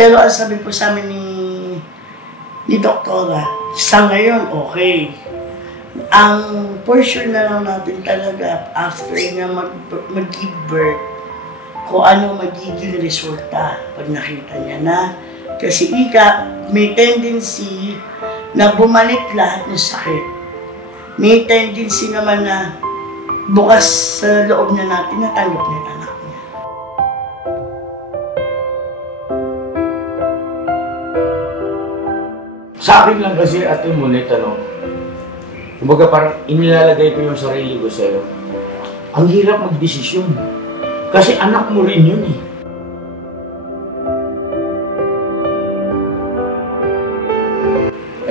Pero ang sabi po sa amin ni Doktora, sa ngayon, okay. Ang portion na lang natin talaga after na mag-give birth, kung ano magiging resulta pag nakita niya na. Kasi may tendency na bumalik lahat ng sakit. May tendency naman na bukas sa loob na natin natanggap niya yung anak niya. Sa akin lang kasi, Ate Monet, kumbaga parang inilalagay ko yung sarili ko sa'yo. Ang hirap magdesisyon. Kasi anak mo rin yun eh.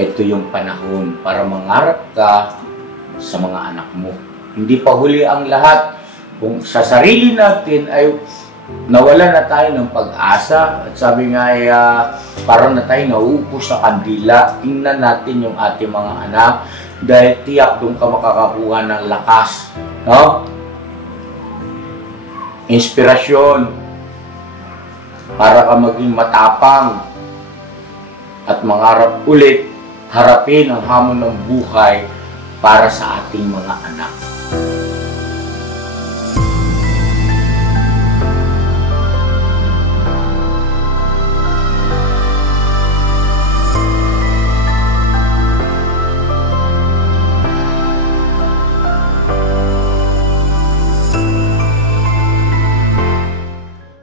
Ito yung panahon para mangarap ka sa mga anak mo. Hindi pa huli ang lahat. Kung sa sarili natin ay nawala na tayo ng pag-asa at sabi nga ay parang na tayo nauupos sa kandila. Tingnan natin yung ating mga anak dahil tiyak doon ka makakakuha ng lakas. No? Inspirasyon para ka maging matapang at mangarap ulit harapin ang hamon ng buhay para sa ating mga anak.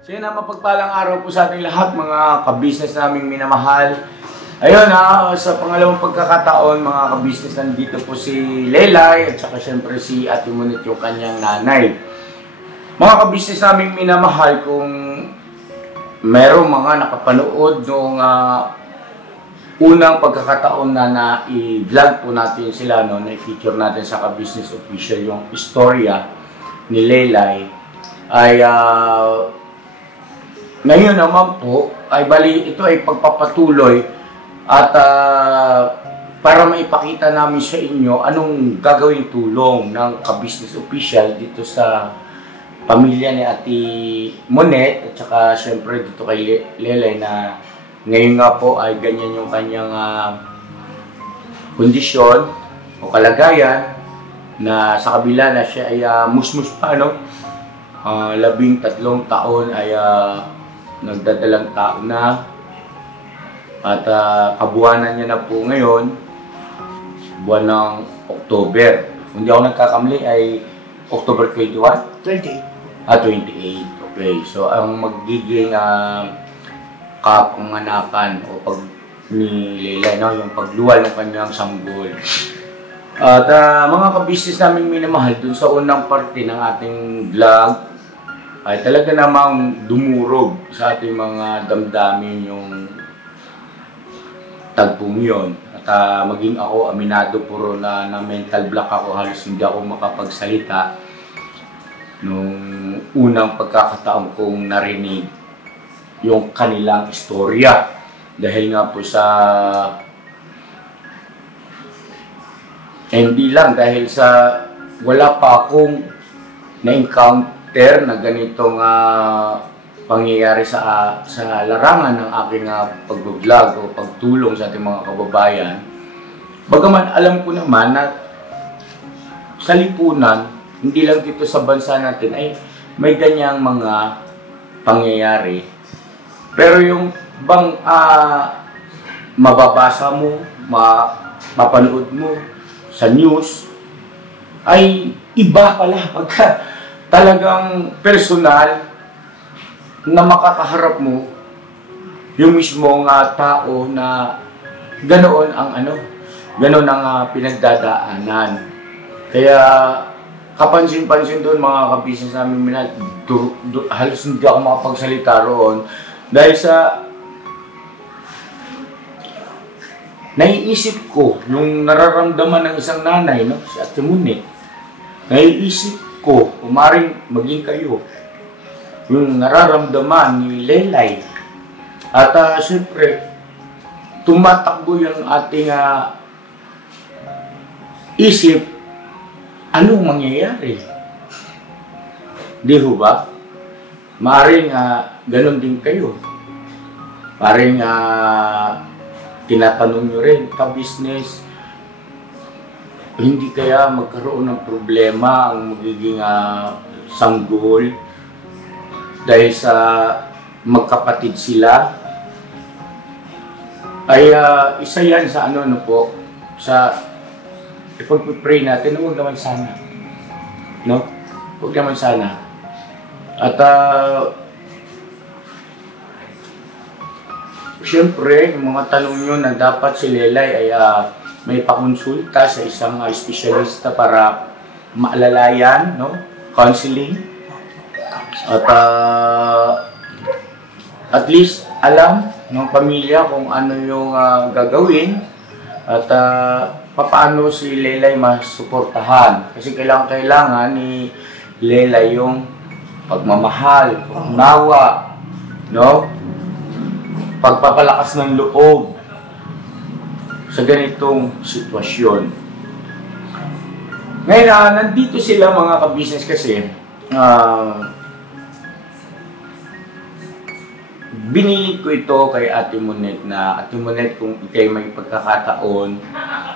So yun, mapagpalang araw po sa ating lahat, mga kabisnes naming minamahal. Ayun sa pangalawang pagkakataon, mga kabisnes, nandito po si Lelay at saka syempre si Ate Monet, yung kanyang nanay. Mga kabisnes naming minamahal, kung merong mga nakapanood noong unang pagkakataon na i-vlog po natin sila, na-feature natin sa Kabisnes Official yung istorya ni Lelay, ay ngayon naman po, ay bali, ito ay pagpapatuloy at para maipakita namin sa inyo anong gagawing tulong ng Kabisnes Official dito sa pamilya ni Ate Monet at saka syempre dito kay Lelay na ngayon nga po ay ganyan yung kanyang kondisyon o kalagayan na sa kabila na siya ay musmus pa, 13 taon ay nagdadalang tao na at kabuwanan niya na po ngayon, buwan ng October. Kung di ako nagkakamali ay October 21? 28. 28. Okay. So, ang magiging kapanganakan o pag ni Lelay, yung pagluwal ng kanyang sanggol. At mga kabisnes namin minamahal, dun sa unang parte ng ating vlog, ay talaga namang dumurog sa ating mga damdamin yung tagpong yun. At maging ako, aminado puro na mental block ako, halos hindi ako makapagsalita nung unang pagkakataon kong narinig yung kanilang istorya. Dahil nga po sa hindi lang dahil sa wala pa akong na-encounter na ganitong pangyayari sa larangan ng aking pag-vlog o pagtulong sa ating mga kababayan. Bagaman alam ko naman na sa lipunan, hindi lang dito sa bansa natin ay may ganyang mga pangyayari. Pero yung bang mababasa mo, mapanood mo sa news, ay iba pala pagka talagang personal na makakaharap mo yung mismong tao na ganoon ang ganoon ang pinagdadaanan. Kaya kapansin-pansin doon, mga kabisnes namin minahal, halos hindi ako makapagsalita roon dahil sa naiisip ko yung nararamdaman ng isang nanay, si Ate Monet. Naiisip ko, umaring maging kayo, yung nararamdaman ni Lelay. At siyempre, tumatakbo yung ating isip, anong mangyayari? Di ho ba? Maaring ganun din kayo. Parang tinatanong nyo rin, ka-business, hindi kaya magkaroon ng problema ang magiging sanggol dahil sa magkapatid sila? Ay isa yan sa sa ipag-pray natin, huwag naman sana. No? Huwag naman sana. At siyempre, yung mga tanong nyo na dapat si Lelay ay may pakonsulta sa isang espesyalista para maalalayan, no? Counseling. At least alam ng pamilya kung ano yung gagawin at paano si Lelay masuportahan. Kasi kailangan ni Lelay yung pagmamahal, pagnawa, no? Pagpapalakas ng loob sa ganitong sitwasyon. Ngayon, nandito sila mga ka-business kasi binili ko ito kay Ate Monet na, Ate Monet, kung ikay may pagkakataon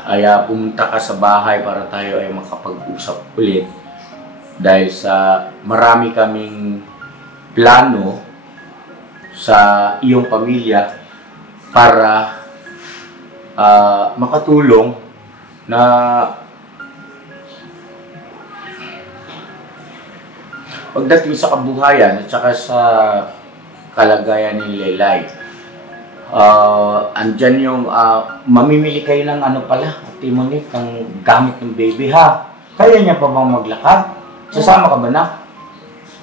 ay pumunta ka sa bahay para tayo ay makapag-usap ulit dahil sa marami kaming plano sa iyong pamilya para makatulong na pagdating sa kabuhayan at saka sa kalagayan ni Lelay. Andyan yung mamimili kayo ng Ate Monet, ng gamit ng baby, ha? Kaya niya pa bang maglakad? Sasama ka ba na?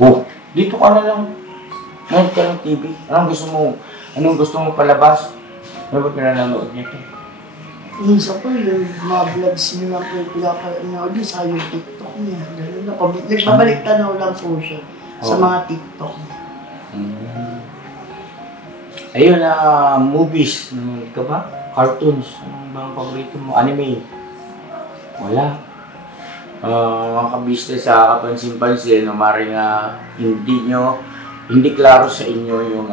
Oh, dito ka na lang. Ngayon ka ng TV. Anong gusto mo palabas? Ano ba pinanonood nito? Minsan po yung mga vlogs niya na po pinapanood niya sa yung TikTok niya. Ganun na po. Nagbabalik tanaw lang po siya sa mga TikTok niya. Ayun movies. Nanonood ka ba? Cartoons. Anong bang paborito mo? Anime? Wala. Mga ka-business, kapansin-pansin, maring hindi klaro sa inyo yung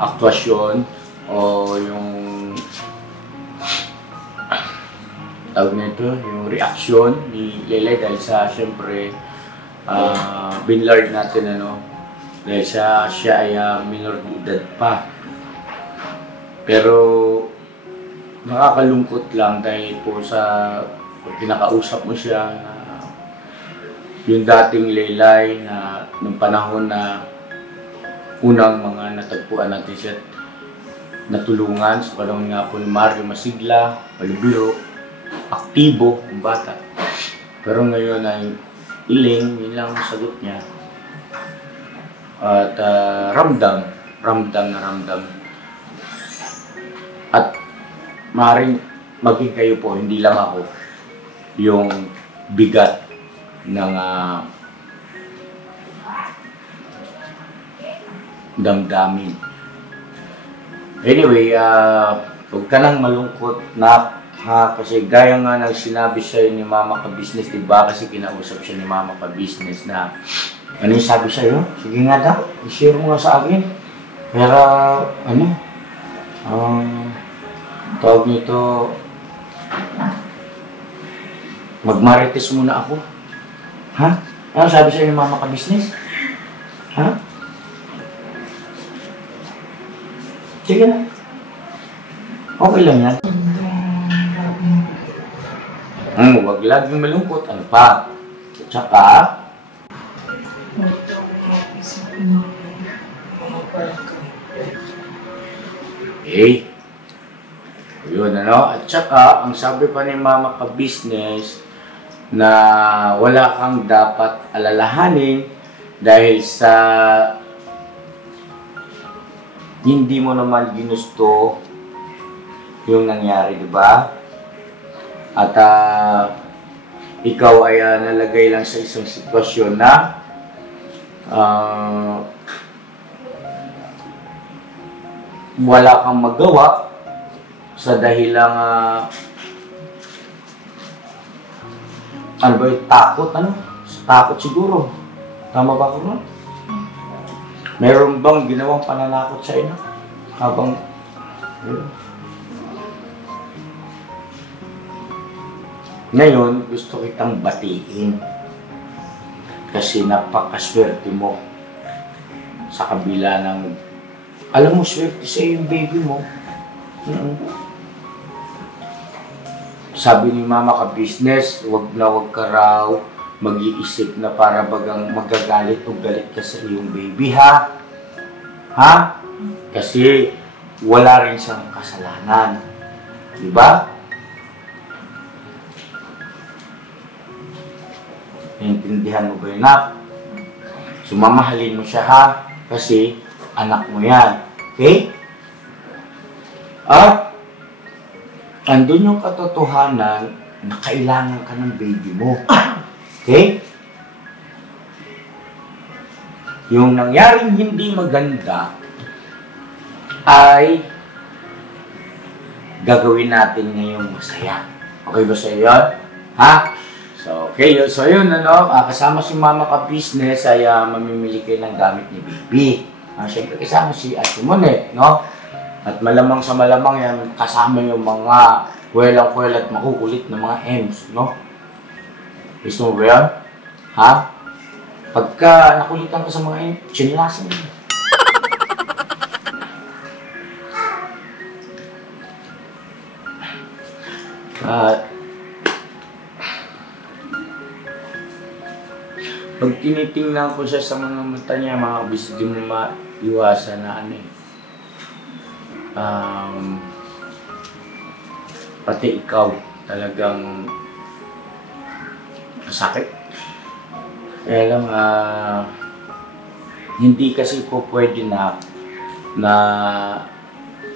aktwasyon o yung tawag nito, yung reaksyon ni Lelay dahil sa siyempre binlard natin dahil siya ay minor de edad pa. Pero nakakalungkot lang dahil po sa pinakausap mo siya yung dating Lelay na nung panahon na unang mga natagpuan natin siya natulungan sa panahon nga po ni Mario Masigla, Palubiro, aktibo ang bata. Pero ngayon ay iling, yun lang ang sagot niya. At ramdam. At maaaring maging kayo po, hindi lang ako, yung bigat ng damdamin. Anyway, huwag ka nang malungkot na kasi gaya nga ng sinabi sa'yo ni Mama Ka-Business, diba? Kasi kinausap siya ni Mama Ka-Business na ano yung sabi sa'yo? Sige nga daw, i-share mo nga sa akin. Pero tawag nito, magmarites muna ako. Ha? Ano sabi sa'yo ni Mama Ka-Business? Ha? Sige na. Okay lang yan. Huwag laging malungkot. Ano pa? Tsaka, yun at tsaka, ang sabi pa ni Mama Ka-Business na wala kang dapat alalahanin dahil sa hindi mo naman ginusto yung nangyari, di ba? At ikaw ay nalagay lang sa isang sitwasyon na wala kang magawa sa dahilang takot, takot siguro. Tama ba ako? Meron bang ginawang pananakot sa inyo? Habang... Yun. Ngayon, gusto kitang batiin. Kasi napakaswerte mo sa kabila ng... Alam mo, swerte sa yung baby mo. Sabi ni mama ka business, wag ka raw mag-iisip na para bagang magagalit o galit ka sa iyong baby, ha? Ha? Kasi wala rin siyang kasalanan. Diba? Naintindihan mo ba yun, Nak? So, mamahalin mo siya, ha? Kasi anak mo yan. Okay? At andun yung katotohanan na kailangan ka ng baby mo. Okay? Yung nangyaring hindi maganda ay gagawin natin ngayong masaya. Okay ba sa iyo? Ha? So, okay. So, yun, ano, kasama si mama ka business ay mamimili kayo ng gamit ni baby. Siyempre, kasama si Ate Monet, no? At malamang sa malamang yan, kasama yung mga kuwelang-kuwel at makukulit na mga M's, no? Gusto mo ba yan? Ha? Pagka nakulitan ka sa mga M's, chinilasan mo. Pag tinitingnan ko siya sa mga mata niya, mga kabis, di mo maiwasan na ano eh. Pati ikaw talagang sakit. Kaya lang, hindi kasi po pwede na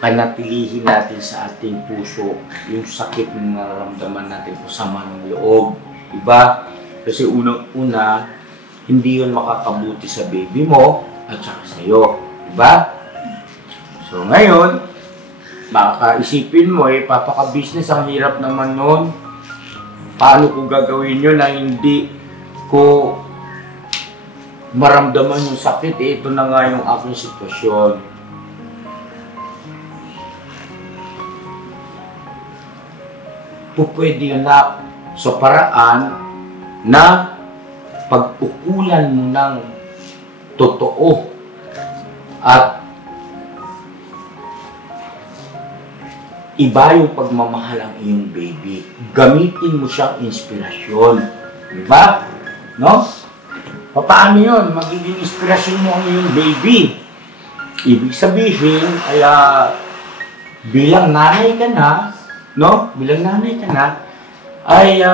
panatilihin natin sa ating puso yung sakit na nararamdaman natin o sama ng loob. Diba? Kasi unang-una, hindi yun makakabuti sa baby mo at saka sa'yo. Diba? So ngayon, makakaisipin mo papaka-business, ang hirap naman nun. Paano ko gagawin yun na hindi ko maramdaman yung sakit? Ito na nga yung aking sitwasyon. Pwede yun na sa paraan na pagpukulan mo ng totoo at iba yung pagmamahal ang iyong baby. Gamitin mo siyang inspirasyon. Diba? No? Paano yun? Magiging inspirasyon mo ang iyong baby. Ibig sabihin, bilang nanay ka na, no? Bilang nanay ka na, ay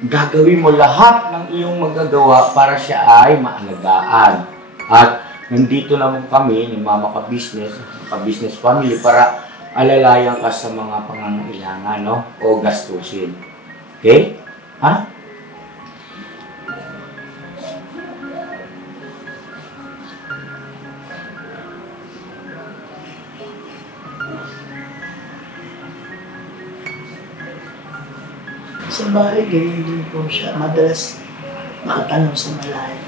gagawin mo lahat ng iyong magagawa para siya ay maalagaan. At nandito naman kami ni Mama Ka-Business, Ka-Business Family, para alalayan ka sa mga pangangailangan, no? O gastusin. Okay? Ha? Sa bahay, ganyan din po siya. Madalas makatanong sa malayo.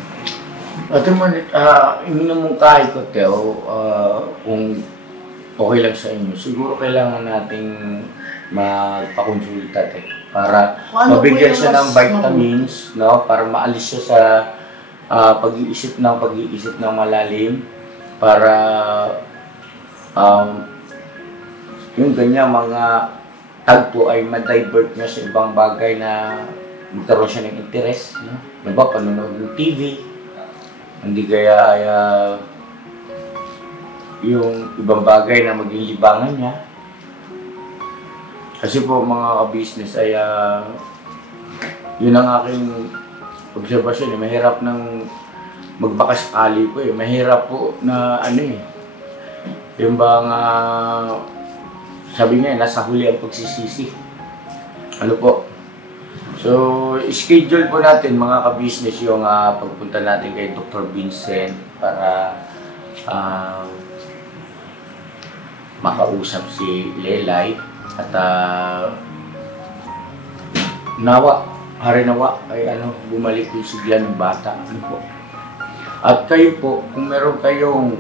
Ate Monet, minumungkahi ko, Teo, kung okay lang sa inyo, siguro kailangan nating magpakonsulta, para mabigyan siya ng vitamins, no? Para maalis siya sa pag-iisip ng malalim, para yung ganyan mga tagpo ay ma-divert niya sa ibang bagay na magkaroon siya ng interest, no? Diba, panonood ng TV, hindi kaya ay yung ibang bagay na maging libangan niya. Kasi po mga ka-business ay yun ang aking observasyon. Mahirap nang magbakasakali po. Mahirap po na yung bang sabi niya, nasa huli ang pagsisisi. Ano po? So, schedule po natin mga ka-business yung pagpunta natin kay Dr. Vincent para makausap si Lelay at nawa ay bumalik yung sigla ng bata. Ano po? At kayo po, kung meron kayong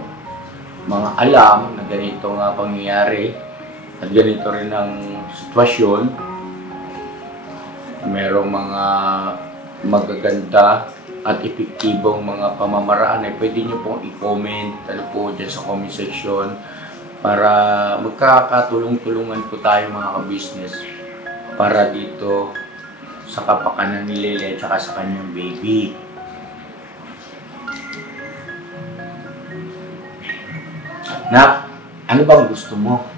mga alam na ganito nga pangyayari at ganito rin ang sitwasyon, merong mga magaganda at epektibong mga pamamaraan ay pwede nyo pong i-comment dyan sa comment section para magkakatulong-tulungan po tayo mga ka-business para dito sa kapakanan ni Lele at sa kanyang baby. Nak, ano bang gusto mo?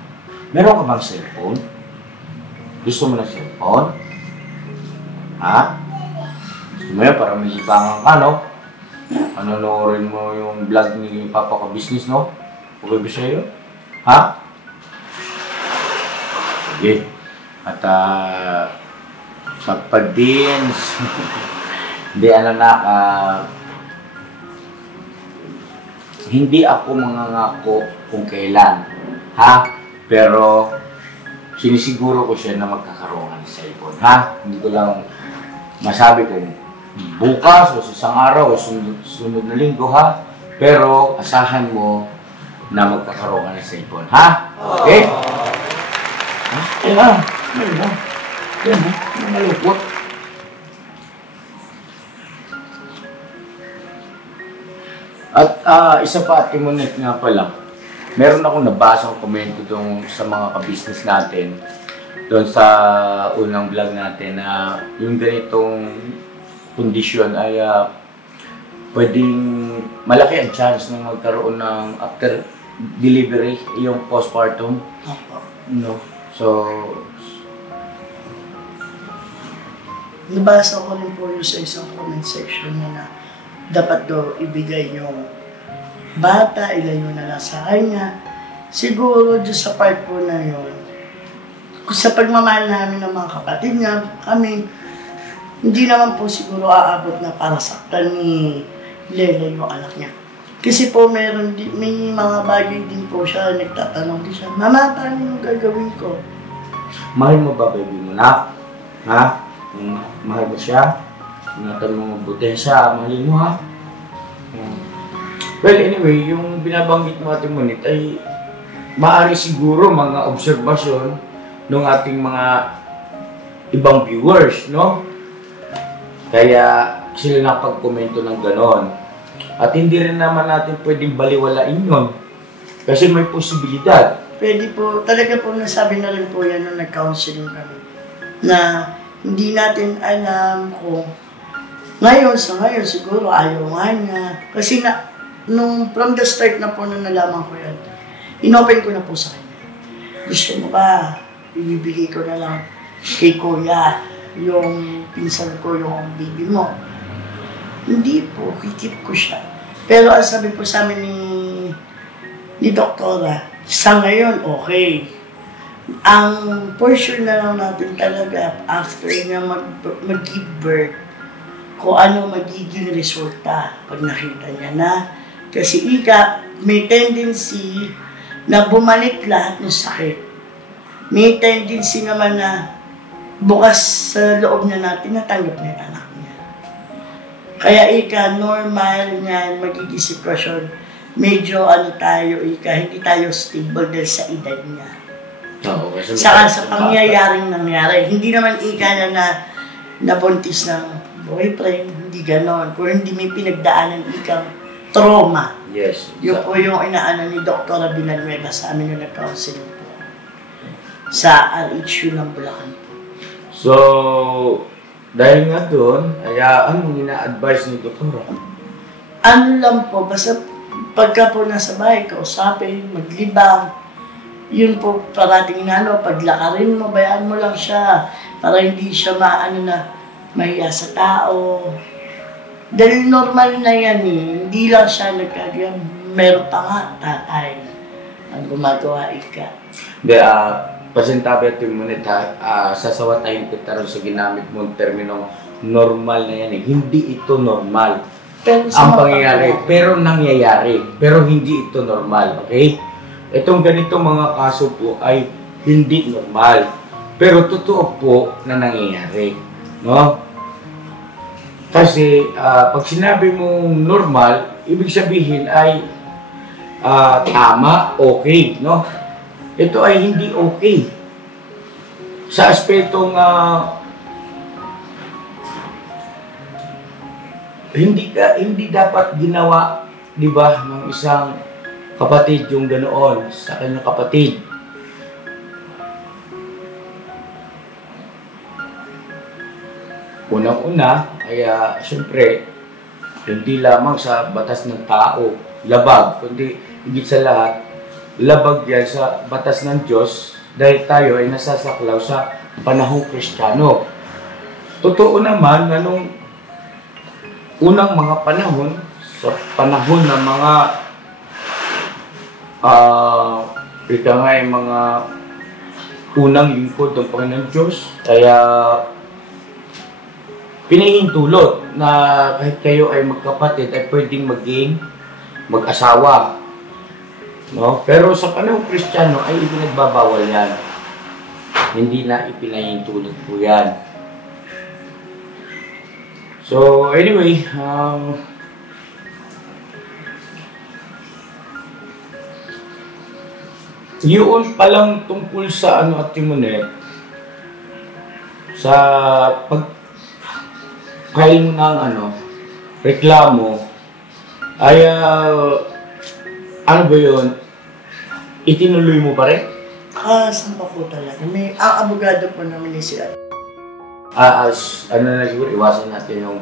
Meron ka bang cellphone? Gusto mo na cellphone? Ha? Gusto mo yan para may libangan ka, no? Panonoorin mo yung vlog ni Papa Ka Business, no? Okay ba sa'yo? Ha? Sige. At, pagpadins. Hindi, hindi ako mangangako kung kailan. Ha? Pero, sinisiguro ko siya na magkakaroon ng cellphone. Ha? Hindi ko lang masabi kung bukas o sa isang araw o sunod na linggo, ha? Pero, asahan mo na magkakaroon ng cellphone. Ha? Okay? Ha? Kailan? Kailan? Yan, ha? Malupot. At isa pa, Timonet nga pala, meron akong nabasang komento doon sa mga ka-business natin, doon sa unang vlog natin na yung ganitong kondisyon ay pwedeng malaki ang chance na magkaroon ng after delivery, yung postpartum. No? So, nabasa ko rin po yung sa isang comment section na dapat daw ibigay yung bata, ilayo na lang sa kanya. Siguro dyan sa part po na yun, sa pagmamahal namin ng mga kapatid niya, kami, hindi naman po siguro aabot na para saktan ni Lele yung anak niya. Kasi po may mga bagay din po siya, nagtatanong din siya, Mama, paano yung gagawin ko? Mahal mo ba baby mo na? Ha? Mahal mo siya? Ingatan mo mabuti siya, mahalin mo ha? Well, anyway, yung binabanggit mo ating Monit ay maaari siguro mga obserbasyon ng ating mga ibang viewers, no? Kaya sila nakapag-komento ng ganon. At hindi rin naman natin pwedeng baliwalain yun. Kasi may posibilidad. Pwede po, talaga po nasabi na rin po yan nung nag-counseling kami. Na hindi natin alam kung ngayon siguro ayaw nga niya. Kasi from the start na po nung nalaman ko yan, inopen ko na po sa kanya. Gusto mo ba, ibibigay ko na lang kay Kuya yung pinsan ko, yung baby mo. Hindi po, kikip ko siya. Pero ang sabi po sa amin ni Doktora, sa ngayon, okay. Ang portion na lang natin talaga after niya mag-give birth, kung ano magiging resulta pag nakita niya na. Kasi may tendency na bumalik lahat ng sakit. May tendency naman na bukas sa loob na natin natanggap na yung anak niya. Kaya normal niyan magiging sitwasyon. Medyo hindi tayo stable dahil sa edad niya. Saka sa pangyayaring nangyari. Hindi naman na nabuntis ng boyfriend, hindi ganon. Kung hindi may pinagdaanan trauma. Yes. Yun po yung inaano ni Dr. Villanueva sa amin yung nag-counseling po. Sa RHU ng Bulacan. So, dahil nga doon, anong ina-advise ni Doktora? Ano lang po, basta pagka po nasa bahay, kausapin, maglibang, yun po parating paglakarin mo, bayaan mo lang siya para hindi siya mahiya sa tao. Dahil normal na yan hindi lang siya nagkagyan, meron pa nga tatay ang gumagawa Hindi, pasintabi at yung Monit sasawatahin kita rin sa ginamit mong terminong normal na yan Hindi ito normal. Pero ang pangyayari, pero nangyayari. Pero hindi ito normal, okay? Itong ganitong mga kaso po ay hindi normal. Pero totoo po na nangyayari, no? Kasi pag sinabi mong normal, ibig sabihin ay tama, okay, no? Ito ay hindi okay. Sa aspetong hindi dapat ginawa, di ba, ng isang kapatid yung ganoon sa kanyang kapatid. Unang-una, kaya siyempre, hindi lamang sa batas ng tao, labag, kundi higit sa lahat, labag yan sa batas ng Diyos dahil tayo ay nasasaklaw sa panahong Kristiyano. Totoo naman na nung unang mga panahon, sa panahon ng mga mga unang lingkod ng Panginoon Diyos, kaya pinahintulot na kahit kayo ay magkapatid ay pwedeng maging mag-asawa. No? Pero sa panahong Kristiyano ay ipinagbabawal yan. Hindi na ipinahintulot po yan. So, anyway, yun palang tungkol sa Ate Monet, sa pag-file mo ng reklamo, ay ano ba yun? Itinuloy mo pa rin? Saan pa po talaga? May abogado po namin ni siya. Na siguro, iwasan natin yung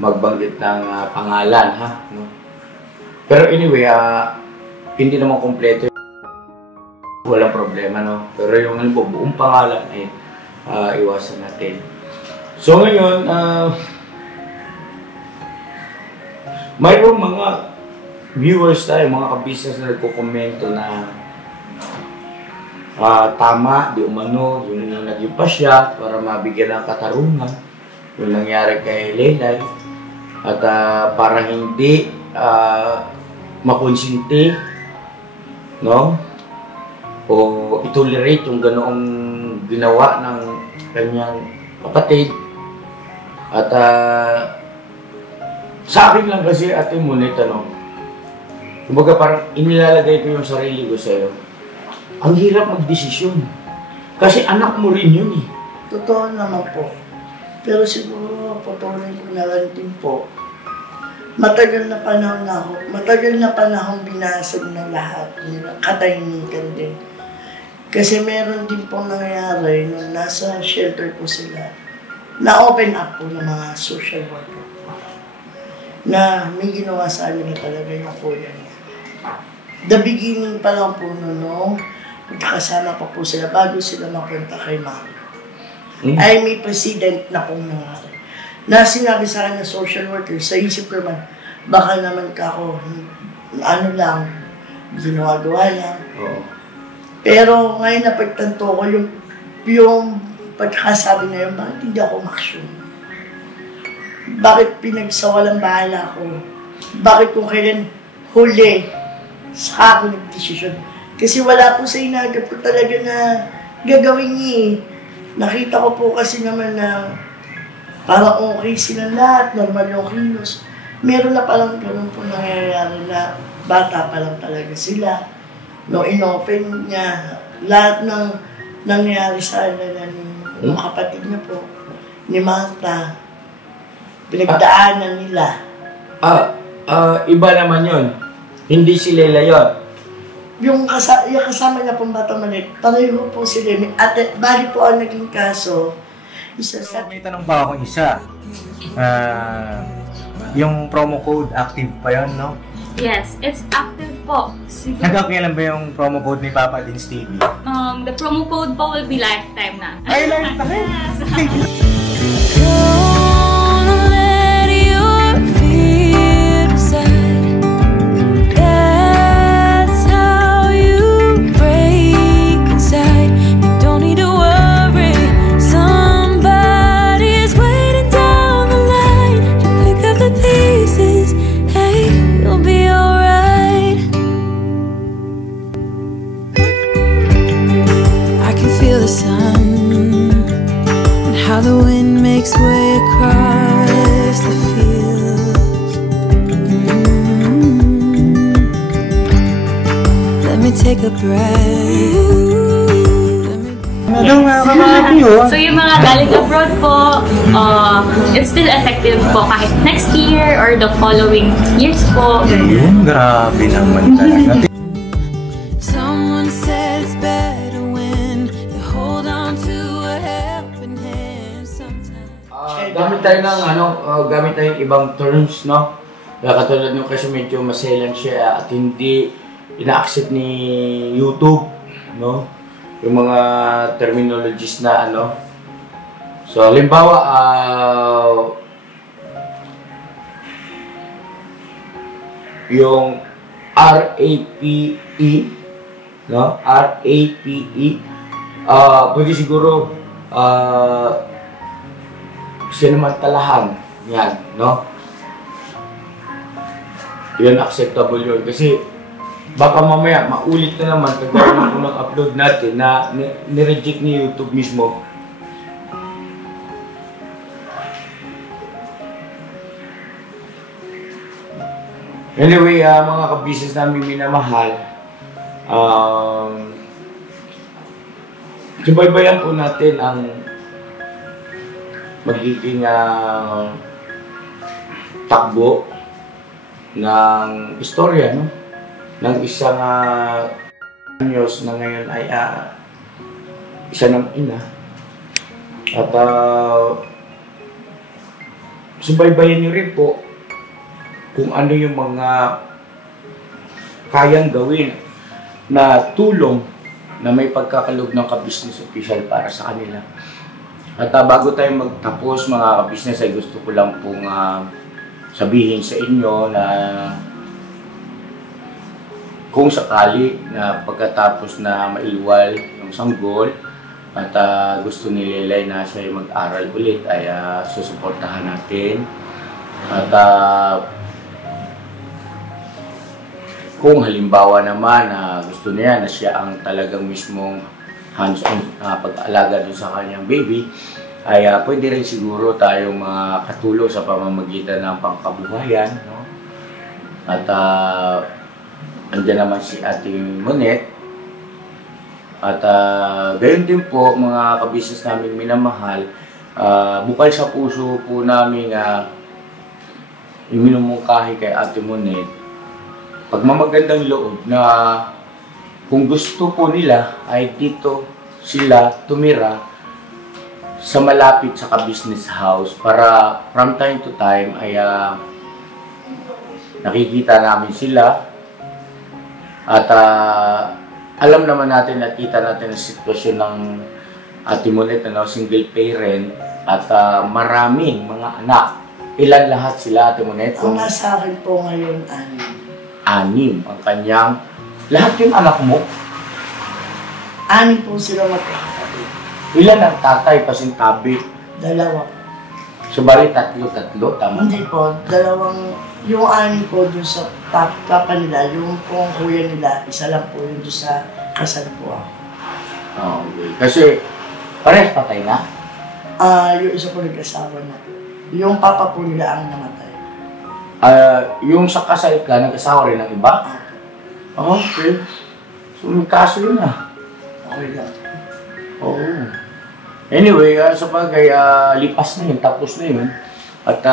magbanggit ng pangalan, ha? No? Pero anyway, hindi naman kompleto. Walang problema, no? Pero yung buong pangalan ay iwasan natin. So ngayon, mayroong mga viewers tayo, mga ka-business na nagko-komento na tama, di umano, yung naging pasya para mabigyan ng katarungan, yung nangyari kay Leilay, at para hindi makonsinti, no? O itolerate yung ganoong ginawa ng kanyang kapatid. At sa akin lang kasi, Ate Monet, kumbaga parang inilalagay ko yung sarili ko sa'yo. Ang hirap magdesisyon. Kasi anak mo rin yun eh. Totoo naman po. Pero siguro, patuloy ko na lang din po. Matagal na panahon binasag na lahat. Katahimikan din. Kasi meron din po nangyayari nung nasa shelter po sila. Na-open up po ng mga social worker po. Na may ginawa sa amin na talaga yung kuya niya. The beginning pa lang po nung magkakasama pa po sila bago sila mapunta kay Mami. Ay may president na pong nangyari. Na sinabi sa akin ng social worker, sa isip ko naman, baka naman ako, ginawa-gawa lang. Oo. Pero ngayon napagtanto ko yung pagkakasabi na yun, bakit hindi ako umaksyon? Bakit pinagsawalang bahala ko? Bakit kung kailan huli sa ako nag-desisyon? Kasi wala po sa inagap ko talaga na gagawin niya eh. Nakita ko po kasi naman na parang okay silang lahat, normal yung kilos. Meron na palang ganun po nangyayari na bata pa lang talaga sila. No, inopen niya lahat ng nangyari sa kanila ng kapatid niya po, ni Martha. Pinagdaanan nila. Iba naman yun. Hindi si Leila yun. Yung kasama niya pong bata maliit, pareho po sila. Bali po ang naging kaso, isa sa... May tanong ba akong isa? Yung promo code active pa yun, no? Yes, it's active po. Hanggang kailan ba yung promo code ni Papa Dins TV? The promo code po will be lifetime na. Ay, lifetime! The wind makes way across the fields. take a breath. So yung mga galing abroad po, it's still effective po kahit next year or the following years po. Grabe naman talaga. Someone said it's better when you hold on to a helping hand sometimes. Gamit tayo ng gamit tayo ng ibang terms, no? Katulad nung kasi medyo maselan siya at hindi ina-accept ni YouTube, no? Yung mga terminologies na So, halimbawa, yung RAPE, no? RAPE, pwede siguro, sinamantalahan, yan, no? Yun, acceptable yun. Kasi, baka mamaya, maulit na naman kagaya ng unang upload natin na nireject ni YouTube mismo. Anyway, mga ka-business namin minamahal, subaybayan po natin ang magiging takbo ng istorya, no? Ng isang news na ngayon ay isa ng ina. At subaybayan niyo rin po kung ano yung mga kayang gawin na tulong na may pagkakaloob ng ka-business official para sa kanila. At bago tayo magtapos mga ka-business ay gusto ko lang pong sabihin sa inyo na kung sakali na pagkatapos na maiwal yung sanggol at gusto ni Leilay na siya mag-aral ulit ay susuportahan natin. At kung halimbawa naman na gusto niya na siya ang talagang mismong hands-on pag-aalaga dun sa kanyang baby, ay pwede rin siguro tayong makatulong sa pamamagitan ng pangkabuhayan, no? At andyan naman si Ate Monet. At gayon din po mga ka-business namin minamahal, bukal sa puso po namin iminumungkahi kay Ate Monet pagmamagandang loob na kung gusto po nila ay dito sila tumira sa malapit sa ka-business house para from time to time ay nakikita namin sila. At alam naman natin, nakita natin ang sitwasyon ng Ate Monet, single parent at maraming mga anak. Ilan lahat sila, Ate Monet? Ang nasa akin po ngayon, 6. 6 ang kanyang... Lahat yung anak mo? 6 po sila magkakapatid. Ilan ang tatay pasintabi? 2. So bali 3, tama? Hindi po, 2. Yung 6 po dun sa papa nila, yung pong kuya nila, 1 lang po yun dun sa kasal po ako. Okay. Kasi parehas patay na? Yung isa po nag-asawa na. Yung papa po nila ang namatay. Yung sa kasal ka, nag-asawa rin ng iba? Okay. So may kaso yun Okay lang. Oo. Anyway, sa bagay, lipas na yun, tapos na yun. At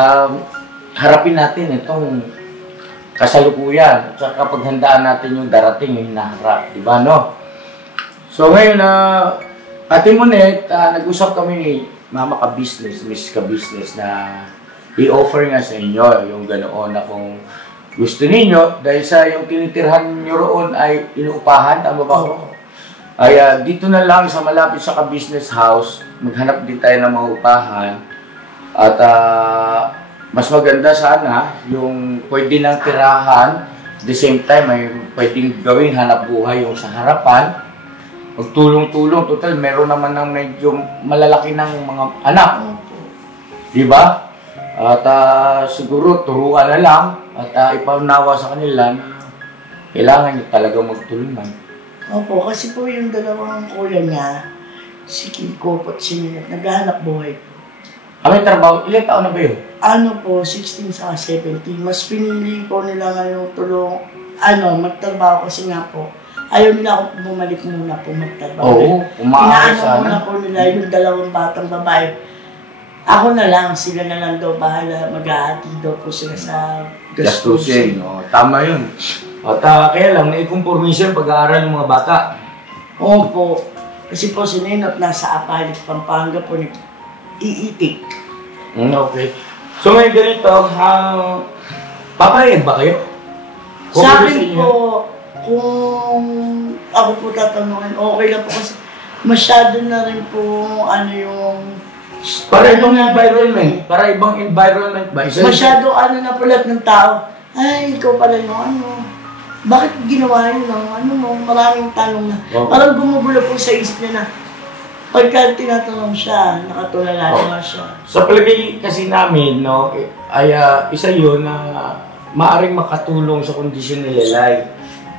harapin natin itong kasalukuyan. At saka paghandaan natin yung darating, yung hinaharap. Diba, no? So ngayon, Ate Monet, nag-usap kami ni Mama Ka-Business, Miss Ka-Business na i-offer nga sa inyo yung ganoon na kung gusto ninyo, dahil sa yung tinitirhan nyo roon ay inuupahan, tama ba ako? Ay dito na lang sa malapit sa Ka-Business House, maghanap din tayo ng mga upahan. At mas maganda sana yung pwede ng tirahan, at the same time ay pwedeng gawing hanap buhay yung sa harapan. Magtulong-tulong, total meron naman ng medyo malalaki ng mga anak. Di ba? At siguro turuan na lang at ipaunawa sa kanila na kailangan nyo talagang magtulungan. Opo, kasi po yung 2 kuya niya, si Kiko po, naghahanap buhay po. May trabaho, ilang taon na ba yun? Ano po, 16 sa 17. Mas pinili po nila ngayong magtrabaho kasi nga po, ayaw nila ako bumalik muna po magtrabaho. Oo, umaayos Inaano sana. muna po nila yung dalawang batang babae. Ako na lang, sila na lang daw bahala, mag-aati daw po sila sa Gastusin. O, tama yun. At kaya lang, naikompormisyon pag-aaral ng mga bata. Opo. Kasi po si Nenot nasa Apalit, Pampanga po, iitik. Okay. So ngayon ganito, papayag ba kayo? Kung Sa ano akin inyo? po, kung ako po tatanungin, okay lang po kasi masyado na rin po ano yung... Para ibang environment. Para ibang environment ba? Masyado ano na po lahat ng tao. Ay, ikaw pala yung ano. Bakit ginawa yun ng ano mo? Maraming tanong na. Oh. Parang gumugulo po sa isip niya na pagka tinatanong siya, nakatulala naman siya. Sa palagay kasi namin, no, ay isa yun na maaring makatulong sa kondisyon ni Lelay.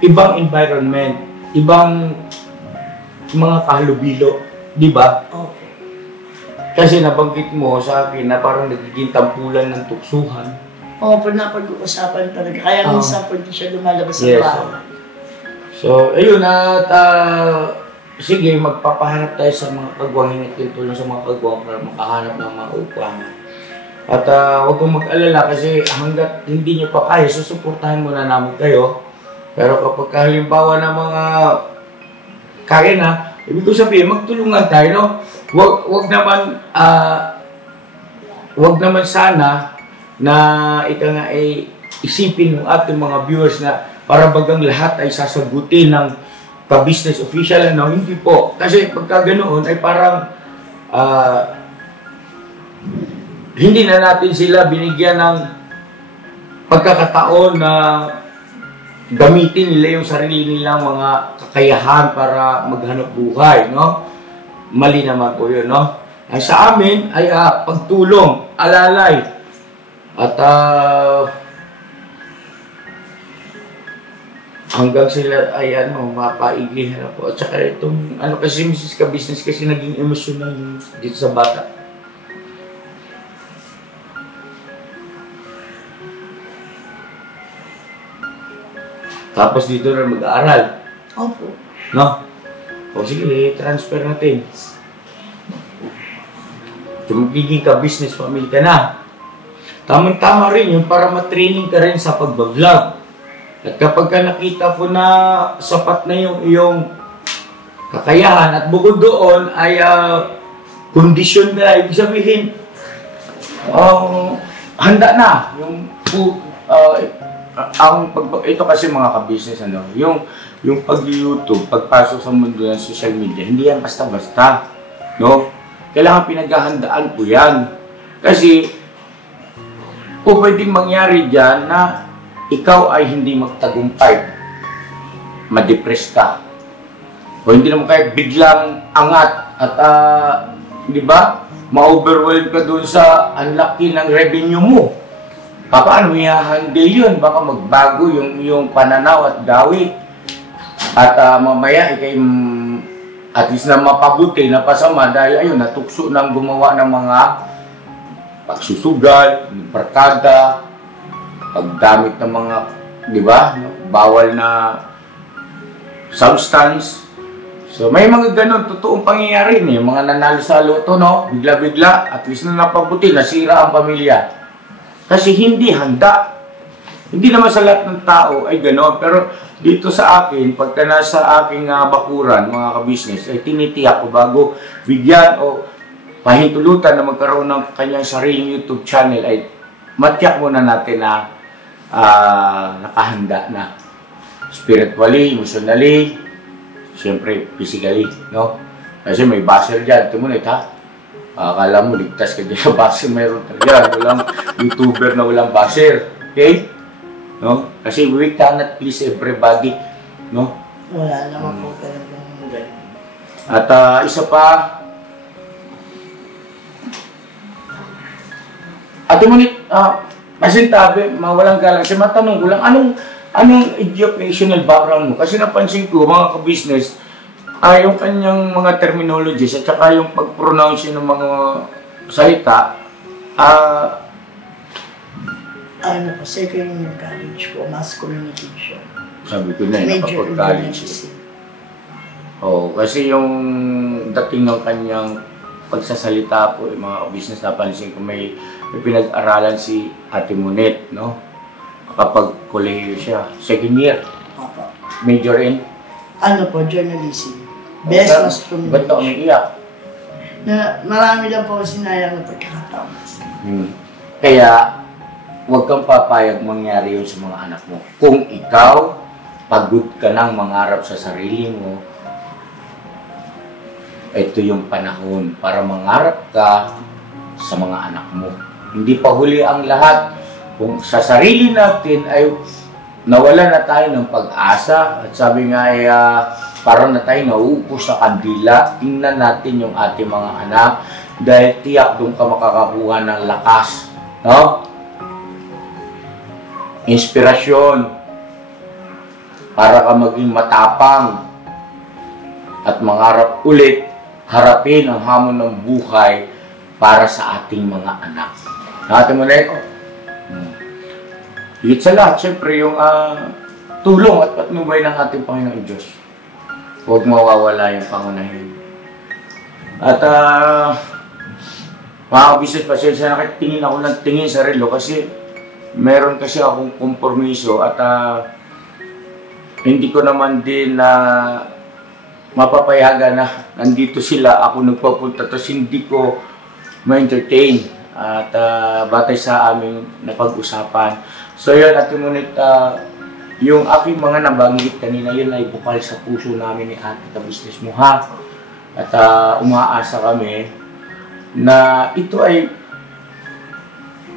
Ibang environment, ibang mga kahalubilo, di ba? Okay. Kasi nabanggit mo sa akin na parang nagiging tampulan ng tuksuhan. Oo, napag-uusapan talaga. Kaya minsan po hindi siya lumalabas sa Yes. bahay. So, ayun at sige, magpapahanap tayo sa mga kagwang, tulong sa mga kagwang para makahanap ng mga upahan. At huwag kong mag-alala kasi hanggat hindi nyo pa kaya, susuportahan muna namin kayo. Pero kapag halimbawa ng mga kaya na, ibig ko sabihin, magtulungan tayo, no? Wag naman sana na ika nga ay isipin ng ating mga viewers na para bagang lahat ay sasagutin ng ka-business official, ano? Hindi po. Kasi pagka ganoon ay parang hindi na natin sila binigyan ng pagkakataon na gamitin nila yung sarili nilang mga kakayahan para maghanap buhay, no? Mali naman po yun, no? Ay sa amin ay pagtulong, alalay, at hanggang sila ay mapaigihan na po. At saka itong, kasi Mrs. Ka-Business kasi naging emosyonal dito sa bata. Tapos dito na mag-aaral. Opo. No? O sige, transfer natin. So, magiging ka-business family ka na. Tamang-tama rin yung para matraining ka rin sa pag-vlog. At kapag ka nakita po na sapat na yung iyong kakayahan at bukod doon ay kondisyon ka, ibig sabihin, handa na. Ito kasi mga ka-business, yung pag-YouTube, pagpasok sa mundo ng social media, hindi yan basta-basta, no? Kailangan pinaghahandaan po yan. Kasi, po pwedeng mangyari dyan na ikaw ay hindi magtagumpay, ma-depress ka, o hindi naman kayo biglang angat at, di ba, ma-overwhelm ka dun sa unlucky ng revenue mo. Paano i-handle yun? Baka magbago yung pananaw at gawi. At mamaya, at least na mapabuti, na pasama dahil ayun, natukso ng gumawa ng mga pagsusugal, barkada, paggamit ng mga, di ba, bawal na substance. So may mga ganun, totoong pangyayari yung mga nanalo sa loto, no? Bigla-bigla, at least na napabuti, nasira ang pamilya. Kasi hindi handa. Hindi naman sa lahat ng tao ay gano'n. Pero dito sa akin, pagka nasa aking bakuran, mga ka-business, ay tinitiyak ko bago bigyan o pahintulutan na magkaroon ng kanyang sariling YouTube channel, ay matyak muna natin na nakahanda na. Spiritually, emotionally, siyempre physically, no? Kasi may buzzer dyan. Tumunit, ha? Akala mo, ligtas ka dyan sa buzzer, mayroon talaga. Walang YouTuber na walang buzzer. Okay? No? Kasi we cannot please everybody. No? Wala naman po talagang ganun. At isa pa, Ate Monique, masintabi, mawalang galang. Kasi matanong ko lang, anong educational background mo? Kasi napansin ko, mga ka-business, yung kanyang mga terminologies at saka yung pag-pronounce ng mga salita, Second year college po, mass communication. sabi ko na, Major in nakapag-college. journalism. Oo, kasi yung dating ng kanyang pagsasalita po, yung mga business, napansin ko may pinag-aralan si Ate Monet, no? Kapag kolehiyo siya, second year, Opo. major in. Ano po, journalism. Best mas Ba't ka umiiyak? na marami lang po sinayang na pagkakataon. Kaya, huwag kang papayag mangyari yun sa mga anak mo. Kung ikaw, pagod ka nang mangarap sa sarili mo, ito yung panahon para mangarap ka sa mga anak mo. Hindi pa huli ang lahat. Kung sa sarili natin ay nawala na tayo ng pag-asa at sabi nga ay parang na tayo nauupos sa kandila, tingnan natin yung ating mga anak dahil tiyak doon ka makakakuha ng lakas, no? Inspirasyon para ka maging matapang at mangarap ulit, harapin ang hamon ng buhay para sa ating mga anak. Natin mo na ito. Higit sa lahat, siyempre, yung tulong at patnubay ng ating Panginoon Diyos. Huwag mawawala yung pangunahin. At mga kabisnes, pasensya na tingin ako ng tingin sa relo kasi meron kasi akong kompromiso at hindi ko naman din mapapayagan na nandito sila, ako nagpapunta, tapos hindi ko ma-entertain at batay sa aming napag-usapan. So yun, Ate Monet, yung aking mga nabanggit kanina, yun ay bukal sa puso namin ni Ate Kabisnes mo, ha? At umaasa kami na ito ay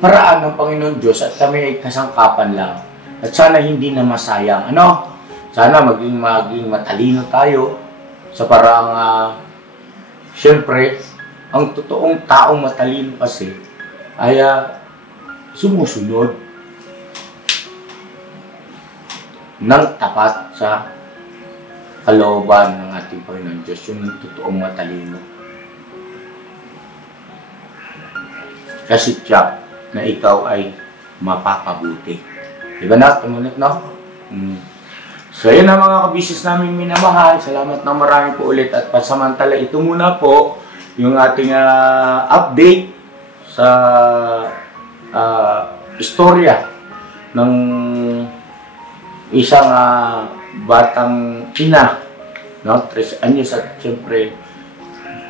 paraan ng Panginoon Diyos at kami ay kasangkapan lang. At sana hindi na masayang. Ano? Sana maging matalino tayo sa parang, siyempre, ang totoong taong matalino kasi ay sumusunod ng tapat sa kalooban ng ating Panginoon Diyos, yung totoong matalino. Kasi tiyak na ikaw ay mapapabuti. Diba na? Tumulit, no? So, yun ang mga kabisnes namin minamahal. Salamat na marami po ulit. At pasamantala, ito muna po yung ating update sa istorya ng isang batang ina, no? 3 anyos at siyempre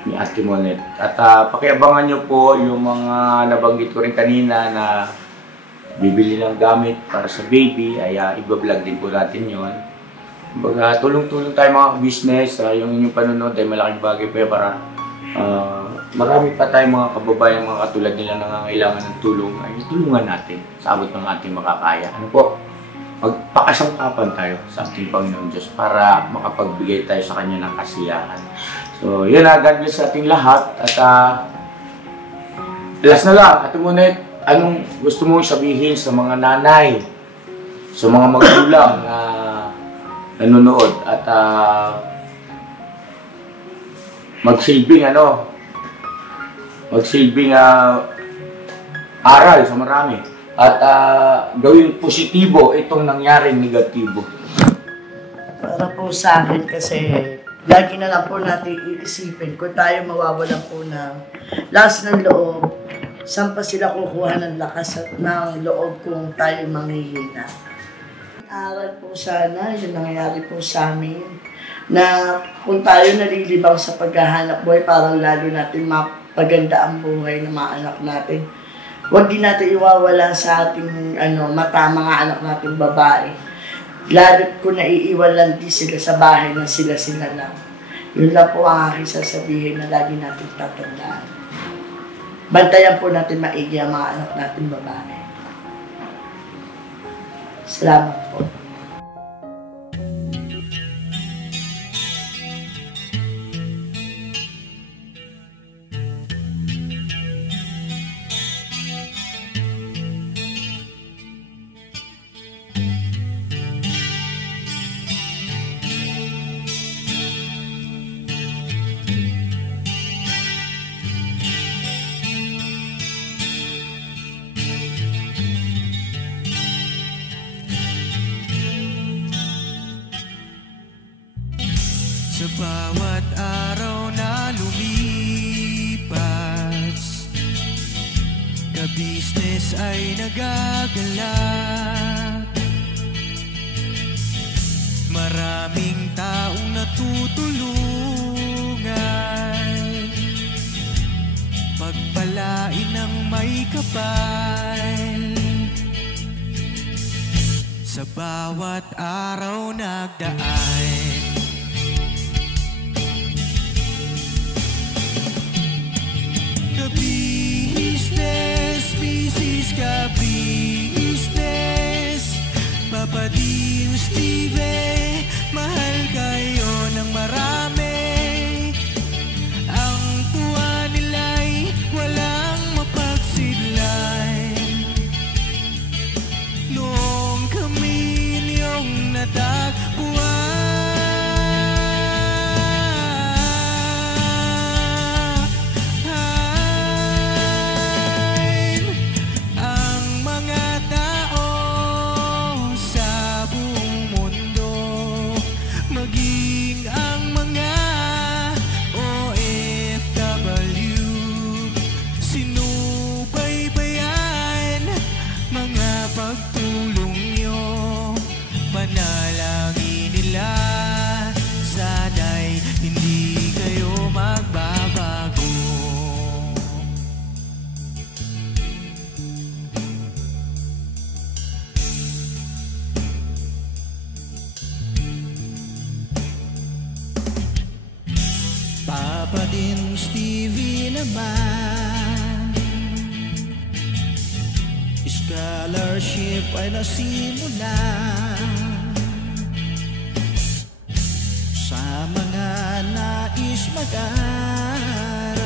ni Ate Monet. At pakiabangan nyo po yung mga nabanggit ko rin kanina na bibili ng gamit para sa baby, ay ibablog din po natin yon. Baga, tulong-tulong tayo mga business, yung inyong panonood ay malaking bagay pa para marami pa tayong mga kababayan, mga katulad nila na nangangailangan ng tulong, ay tulungan natin sa abot ng ating makakaya. Ano po? Magpakasangkapan tayo sa ating Panginoon Diyos para makapagbigay tayo sa Kanya ng kasiyahan. So, yun na, God bless sa ating lahat. At last na lang, Ate Monet, anong gusto mong sabihin sa mga nanay, sa mga magulang na nanonood at magsilbing aral sa marami at gawing positibo itong nangyaring negatibo? Para po sa akin kasi lagi na lang po natin iisipin kung tayo mawawalan po ng lakas ng loob, saan pa sila kukuha ng lakas ng loob kung tayo manghihina. Aral po sana, yung nangyayari po sa amin, na kung tayo nalilibang sa paghahanap buhay, parang lalo natin mapaganda ang buhay ng mga anak natin. Huwag din natin iwawala sa ating mata mga anak natin babae. Lalo kung naiiwan lang di sila sa bahay na sila-sila lang. Yun lang po ang aking sasabihin na lagi natin tatandaan. Bantayan po natin maigi ang mga anak natin babae. Salamat po. bawat araw na lumipas, ka-business ay nagagalak. Maraming taong natutulungan, pagpalain ng may kapal. Sa bawat araw nagdaan, ka-business, business, ka-business, Papa Dio, Steve, mahal kayo ng marami. Ang tuwa nila'y walang mapagsidlan. Noong kami niyong natagpuan, ang mga tao sa buong mundo, maging ang mga OFW, sinubaybayan mga pagtulong nyo. Panalangin nila, sana'y hindi kayo magbabago. Papa din Stevie naman, scholarship ay nasimula sa mga nais mag-aral.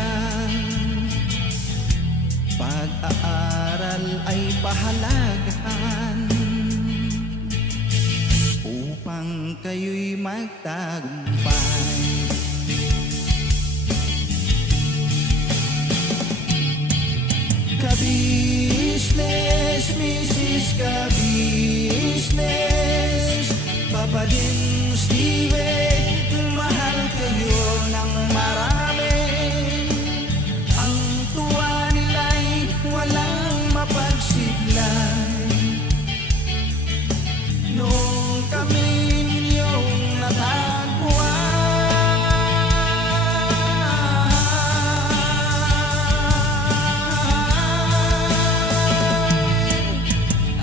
Pag-aaral ay pahalagahan upang kayo'y magtagumpay. Ka-business, Mrs. Ka-business, Papa din Steve, mahal kayo ng marami. Ang tuwa nila'y walang mapagsidlan. Noong kami ninyong natagpuan,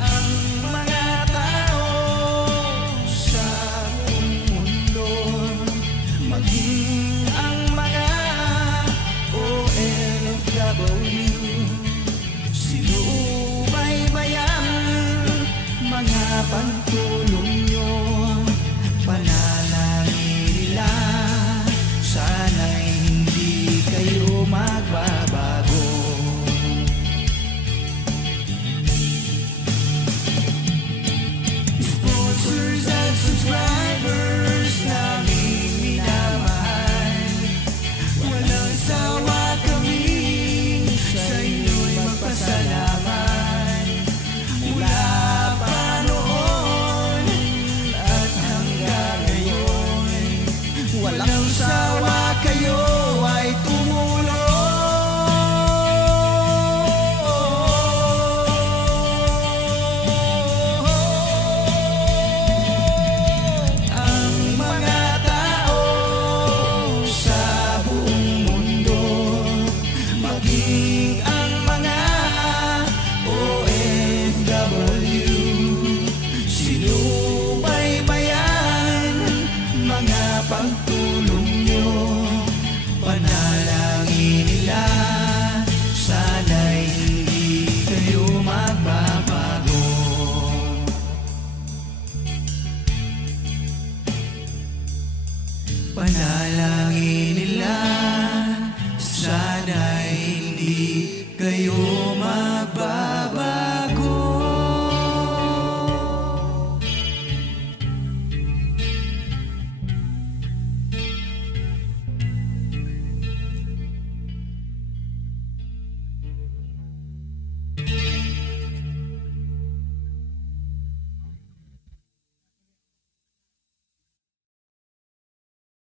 ang mga tao sa buong mundo, maging ang mga OFW, sinubaybayan mga pagtulong nyo. Panalangin nila, sana'y hindi kayo magbabago. Sponsors at subscribers naming minamahal, walang sawa kami sa inyo'y magpasalamat. Mula pa noon at hanggang ngayon, walang sawa kayo ay tumulong. Ang mga tao sa buong mundo, maging ang mga OFW, sinubaybayan mga pagtulong nyo. Panalangin nila, sana'y hindi kayo magbabago. Panalangin nila, sana'y hindi kayo magbabago.